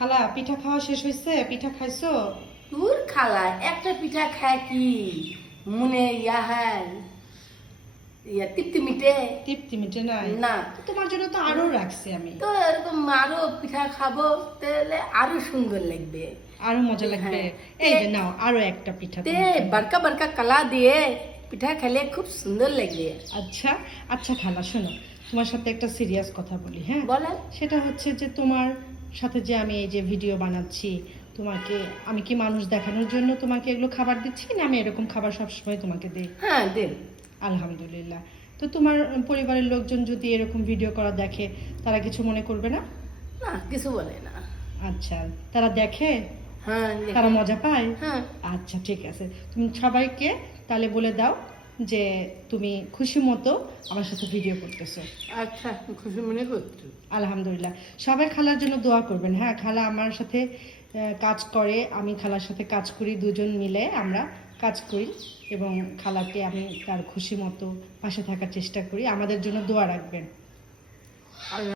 খালা পিঠা খাওয়া শেষ হয়েছে? পিঠা খাইছো? তোর খালা একটা পিঠা খায় কি মনে তৃপ্তি মিটে তৃপ্তি মিটে নাই? না। তো তোমার জন্য তো আরো রাখছি আমি। তো এরকম আরো পিঠা খাবো তাহলে আরো সুন্দর লাগবে, আরো মজা লাগবে। হ্যাঁ। এই যে নাও আরো একটা পিঠা তে তোমার জন্য। বড়কা বড়কা কলা দিয়ে পিঠা খেলে খুব সুন্দর লাগবে। আচ্ছা আচ্ছা খালা শোনো, তোমার সাথে একটা সিরিয়াস কথা বলি, হ্যাঁ? বলেন। সেটা হচ্ছে যে তোমার সাথে যে আমি এই যে ভিডিও বানাচ্ছি, তোমাকে আমি কি মানুষ দেখানোর জন্য তোমাকে এগুলো খাবার দিচ্ছি, না আমি এরকম খাবার সবসময় তোমাকে দিই? হ্যাঁ দেন। আলহামদুলিল্লাহ। তো তোমার পরিবারের লোকজন যদি এরকম ভিডিও করা দেখে, তারা কিছু মনে করবে না? না কিছু বলে না। আচ্ছা, তারা দেখে? হ্যাঁ তারা মজা পায়? হ্যাঁ। আচ্ছা ঠিক আছে, তুমি সবাইকে তাহলে বলে দাও যে তুমি খুশি মতো আমার সাথে ভিডিও করতেছো। আচ্ছা খুশি মনে করছো। আলহামদুলিল্লাহ। সবাই খালার জন্য দোয়া করবেন, হ্যাঁ? খালা আমার সাথে কাজ করে, আমি খালার সাথে কাজ করি, দুজন মিলে আমরা কাজ করি এবং খালাকে আমি তার খুশি মতো পাশে থাকার চেষ্টা করি। আমাদের জন্য দোয়া রাখবেন।